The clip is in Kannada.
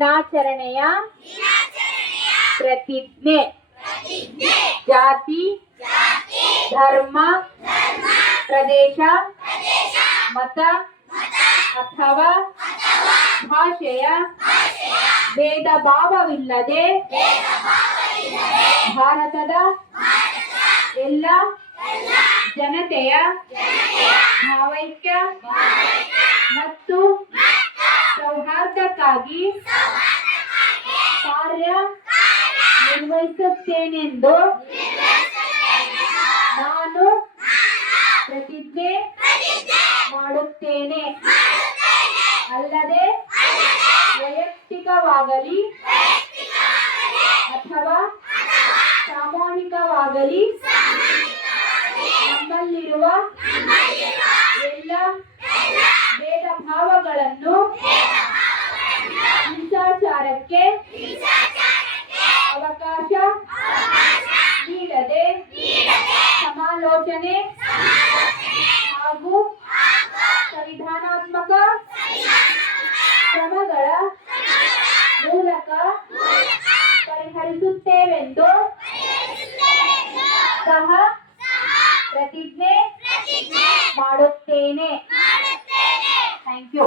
ದಿನಾಚರಣೆಯ ಪ್ರತಿಜ್ಞೆ. ಜಾತಿ, ಧರ್ಮ, ಪ್ರದೇಶ, ಮತ, ಅಥವಾ ಭಾಷೆಯ ಭೇದ ಭಾವವಿಲ್ಲದೆ ಭಾರತದ ಎಲ್ಲ ಜನತೆಯ ಭಾವೈಕ್ಯ ಮತ್ತು ಸೌಹಾರ್ದಕ್ಕಾಗಿ ಕಾರ್ಯ ನಿರ್ವಹಿಸುತ್ತೇನೆಂದು ನಾನು ಪ್ರತಿಜ್ಞೆ ಮಾಡುತ್ತೇನೆ. ಅಲ್ಲದೆ ವೈಯಕ್ತಿಕವಾಗಲಿ ಅಥವಾ ಸಾಮೂಹಿಕವಾಗಲಿ ನಮ್ಮಲ್ಲಿರುವ ಎಲ್ಲ ಭೇದ ಭಾವಗಳನ್ನು ಹಿಂಸಾಚಾರಕ್ಕೆ ಅವಕಾಶ ನೀಡದೆ ಸಮಾಲೋಚನೆ ಹಾಗೂ ಸಂವಿಧಾನಾತ್ಮಕ ಕ್ರಮಗಳ ಮೂಲಕ ಪರಿಹರಿಸುತ್ತೇವೆಂದು ಸಹ ಪ್ರತಿಜ್ಞೆ ಮಾಡುತ್ತೇನೆ. Thank you